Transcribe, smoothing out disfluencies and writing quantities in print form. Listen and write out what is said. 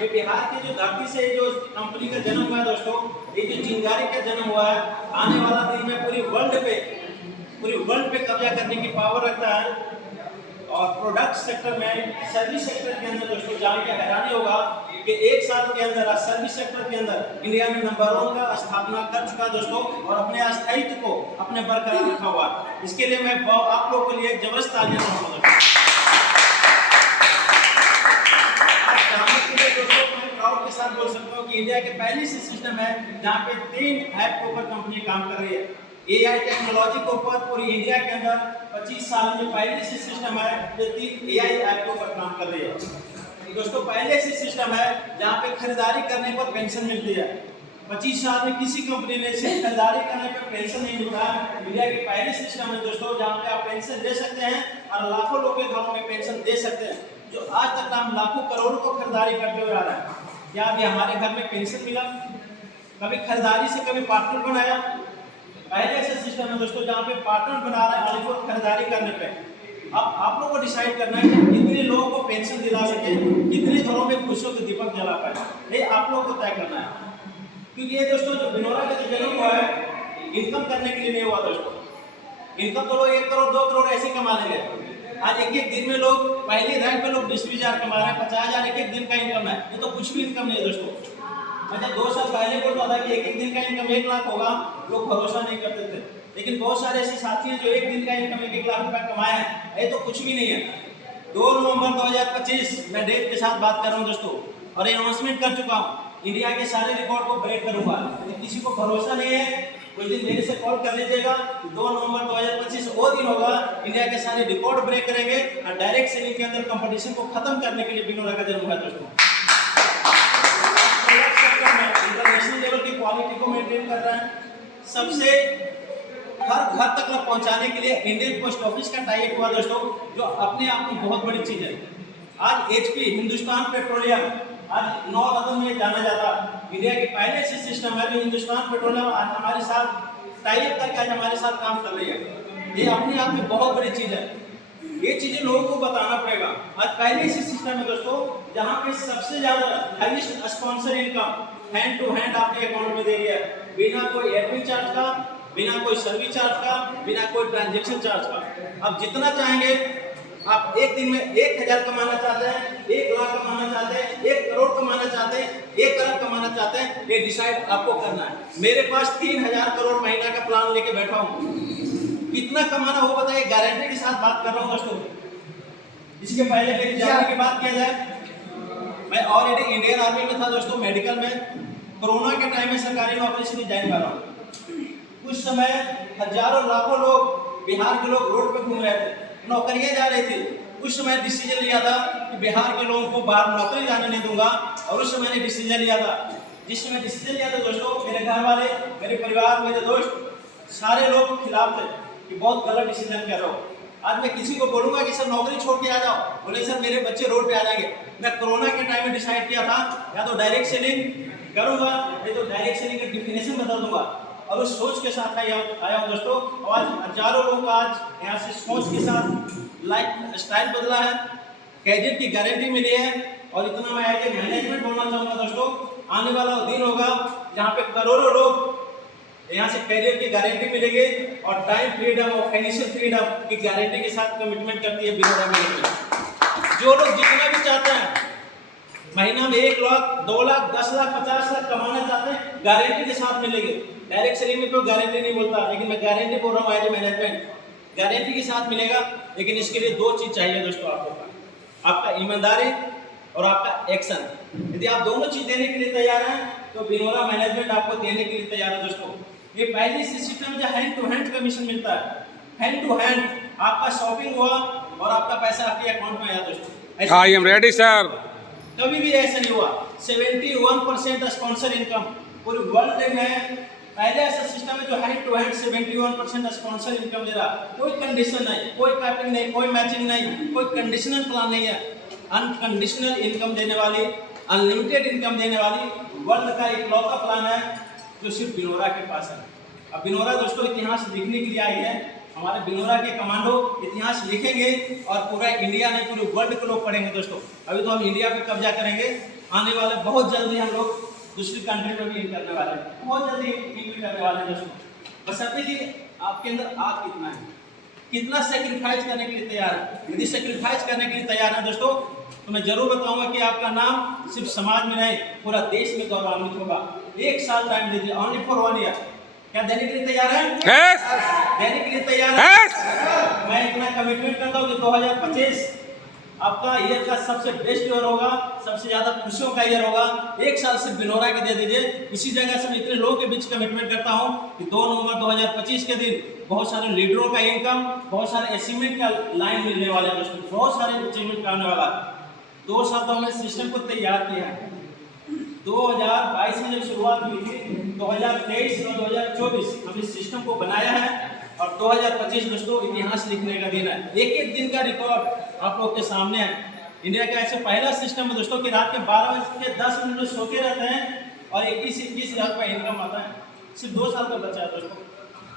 ये बिहार की जो धरती से जो कंपनी का जन्म हुआ है दोस्तों, ये जो चिंगारी का जन्म हुआ है, आने वाला दिन में पूरी वर्ल्ड पे कब्जा करने की पावर रखता है। और प्रोडक्ट सेक्टर में, सर्विस सेक्टर के अंदर दोस्तों जान के हैरानी होगा कि एक साल के अंदर सर्विस सेक्टर के अंदर इंडिया में नंबर 1 का स्थापना कर चुका है दोस्तों, और अपने अस्थायित्व को अपने बरकरार रखा हुआ। इसके लिए मैं आप लोगों के लिए जबरदस्त तालियां दूंगा दोस्तों। मैं प्राउड के साथ बोल सकता हूँ कि इंडिया के पहली से सिस्टम है जहाँ पे 3 ऐप के ऊपर कंपनी काम कर रही है। AI टेक्नोलॉजी के ऊपर पूरी इंडिया के अंदर 25 साल में पहले से सिस्टम है जो 3 AI ऐप के ऊपर काम कर रही है दोस्तों। पहले से सिस्टम है जहाँ पे खरीदारी करने पर पेंशन मिलती है। 25 साल में किसी कंपनी ने सिर्फ खरीदारी करने पर पेंशन नहीं मिलता। इंडिया की पहली सिस्टम है दोस्तों जहाँ पे आप पेंशन दे सकते हैं और लाखों लोगों के घरों में पेंशन दे सकते हैं, जो आज तक हम लाखों करोड़ों को खरीदारी करते हुए आ रहे हैं। क्या अभी हमारे घर में पेंशन मिला? कभी खरीदारी से कभी पार्टनर बनाया? पहले ऐसा सिस्टम है दोस्तों जहाँ पे पार्टनर बना रहा है और खरीदारी करने पे। अब आप लोगों को डिसाइड करना है कि कितने लोगों को पेंशन दिला सके, कितने घरों में खुशियों के दीपक जला पाए, ये आप लोगों को तय करना है। क्योंकि ये दोस्तों जो बिनोरा का जो जन्म हुआ है इनकम करने के लिए नहीं हुआ दोस्तों। इनकम तो लोग 1 करोड़ 2 करोड़ ऐसे कमा लेंगे। आज एक दिन में लोग पहली रैंक पे लोग 20,000 कमा रहे हैं, 50,000 एक दिन का इनकम है। ये तो कुछ भी इनकम नहीं है दोस्तों। अच्छा 2 साल पहले बोलता था कि एक दिन का इनकम 1 लाख होगा, लोग भरोसा नहीं करते थे। लेकिन बहुत सारे ऐसे साथी हैं जो एक दिन का इनकम 1 लाख रुपया कमाए हैं। ये तो कुछ भी नहीं है। 2 नवंबर 2025 मैं डेट के साथ बात कर रहा हूँ दोस्तों, और अनाउंसमेंट कर चुका हूँ इंडिया के सारे रिकॉर्ड को ब्रेक करूंगा। यदि किसी को भरोसा नहीं है कुछ दिन मेरे से कॉल कर लीजिएगा। 2 नवंबर 2025 वो दिन होगा इंडिया के सारे रिकॉर्ड ब्रेक करेंगे और डायरेक्ट सेलिंग के अंदर कंपटीशन को खत्म करने के लिए बिनोरा का जन्म हुआ दोस्तों। इंटरनेशनल लेवल की क्वालिटी को मेंटेन कर रहा है। सबसे हर घर तक पहुंचाने के लिए इंडियन पोस्ट ऑफिस का टाई अप हुआ दोस्तों, जो अपने आप में बहुत बड़ी चीज है। आज HP हिंदुस्तान पेट्रोलियम आज 9 कदम में जाना जाता। इंडिया के पहले से सिस्टम है जो हिंदुस्तान पेट्रोलियम आज हमारे साथ टाई अप करके आज हमारे साथ काम कर रही है। ये अपने आप में बहुत बड़ी चीज है। ये चीजें लोगों को बताना पड़ेगा। आज पहले से सिस्टम है दोस्तों जहाँ पे सबसे ज्यादा highest sponsor income hand to hand आपके अकाउंट में दे रही है, बिना कोई एडमिन चार्ज का, बिना कोई सर्विस चार्ज का, बिना कोई ट्रांजैक्शन चार्ज का। आप जितना चाहेंगे, आप एक दिन में 1,000 कमाना चाहते हैं, 1 लाख कमाना चाहते हैं, 1 करोड़ कमाना चाहते हैं, 1 अरब कमाना चाहते हैं, ये डिसाइड आपको करना है। मेरे पास 3,000 करोड़ महीना का प्लान लेके बैठा हूँ। कितना कमाना हो बताइए, गारंटी के साथ बात कर रहा हूँ दोस्तों। इसके पहले मेरी जानने की बात किया जाए, मैं ऑलरेडी इंडियन आर्मी में था दोस्तों, मेडिकल में। कोरोना के टाइम में सरकारी नौकरी से रिजाइन कर रहा हूँ। कुछ समय हजारों लाखों लोग बिहार के लोग रोड पे घूम रहे थे, नौकरियां जा रही थी। उस समय डिसीजन लिया था कि बिहार के लोगों को बाहर नौकरी जाने नहीं दूंगा, और उस समय मैंने डिसीजन लिया था। जिस समय डिसीजन लिया था दोस्तों, मेरे घर वाले, मेरे परिवार, मेरे दोस्त सारे लोग खिलाफ थे कि बहुत गलत डिसीजन कर रहा हूँ। आज मैं किसी को बोलूंगा कि सर नौकरी छोड़ के आ जाओ, बोले सर मेरे बच्चे रोड पे आ जाएंगे। मैं कोरोना के टाइम में डिसाइड किया था या तो डायरेक्ट सेलिंग करूंगा, नहीं तो डायरेक्ट सेलिंग का डिफिनेशन बदल दूंगा, और उस सोच के साथ आया हूँ दोस्तों। आज हजारों लोग आज यहाँ से सोच के साथ लाइफ स्टाइल बदला है, कैरियर की गारंटी मिली है। और इतना मैं एज ए मैनेजमेंट बोलना चाहूँगा दोस्तों, आने वाला दिन होगा जहाँ पे करोड़ों लोग यहाँ से कैरियर की गारंटी मिलेगी और टाइम फ्रीडम और फाइनेंशियल फ्रीडम की गारंटी के साथ कमिटमेंट करती है बिनोरा मैनेजमेंट। जो लोग जितना भी चाहते हैं महीना में 1 लाख, 2 लाख, 10 लाख, 50 लाख कमाना चाहते हैं, गारंटी के साथ मिलेगी। डायरेक्ट सेलिंग में कोई गारंटी नहीं बोलता, लेकिन मैं गारंटी बोल रहा हूँ एज ए मैनेजमेंट, गारंटी के साथ मिलेगा। लेकिन इसके लिए 2 चीज चाहिए दोस्तों आपका ईमानदारी और आपका एक्शन। यदि आप दोनों चीज देने के लिए तैयार हैं तो बिनोरा मैनेजमेंट आपको देने के लिए तैयार है दोस्तों। ये पहली सिस्टम जो हैंड टू हैंड कमीशन मिलता है, हैंड टू हैंड आपका शॉपिंग हुआ और आपका पैसा आपके अकाउंट में आया दोस्तों। I am ready sir. कभी भी ऐसा नहीं हुआ। 71% स्पॉन्सर इनकम पूरे वर्ल्ड में पहले ऐसा सिस्टम है जो hand to hand 71% sponsor income दे रहा। कोई कंडीशन नहीं, कोई कैपिंग नहीं, कोई मैचिंग नहीं, कोई कंडीशनल प्लान नहीं है। अनकंडीशनल इनकम देने वाली, अनलिमिटेड इनकम देने वाली वर्ल्ड का इकलौता प्लान है जो सिर्फ बिनोरा के पास है। अब बिनोरा दोस्तों इतिहास लिखने के लिए आई है। हमारे बिनोरा के कमांडो इतिहास लिखेंगे और पूरा इंडिया नहीं पूरे वर्ल्ड के लोग पढ़ेंगे दोस्तों। अभी तो हम इंडिया पे कब्जा करेंगे, आने वाले बहुत जल्दी हम लोग दूसरी कंट्री में भी करने वाले हैं, बहुत जल्दी भी करने वाले हैं दोस्तों। बशर्ते कि आपके अंदर आग कितना है, कितना सेक्रीफाइस करने के लिए तैयार है। यदि सेक्रीफाइस करने के लिए तैयार है दोस्तों, तो मैं जरूर बताऊंगा कि आपका नाम सिर्फ समाज में नहीं पूरा देश में गौरवान्वित होगा। 1 साल टाइम दीजिए, ओनली फॉर 1 ईयर। क्या देने के लिए तैयार है? Yes! देने के लिए तैयार है? Yes! मैं इतना कमिटमेंट करता हूँ कि 2025 आपका ईयर का सबसे बेस्ट ईयर होगा, सबसे ज्यादा खुशियों का ईयर होगा। 1 साल सिर्फ बिनोरा के दे दीजिए। इसी जगह से मैं इतने लोगों के बीच कमिटमेंट करता हूँ कि 2 नवंबर 2025 के दिन बहुत सारे लीडरों का इनकम, बहुत सारे अचीवमेंट का लाइन मिलने वाले हैं दोस्तों, बहुत सारे अचीवमेंट का आने वाला है। 2 साल तो हमने सिस्टम को तैयार किया है। 2022 में जब शुरुआत हुई थी, 2023 और 2024 हम इस सिस्टम को बनाया है और 2025 दोस्तों इतिहास लिखने का दिन है। एक एक दिन का रिकॉर्ड आप लोग के सामने है। इंडिया का ऐसे पहला सिस्टम है दोस्तों कि रात के 12:10 में सोते रहते हैं और 21-21 हज़ार का इनकम आता है। सिर्फ 2 साल का बच्चा है दोस्तों।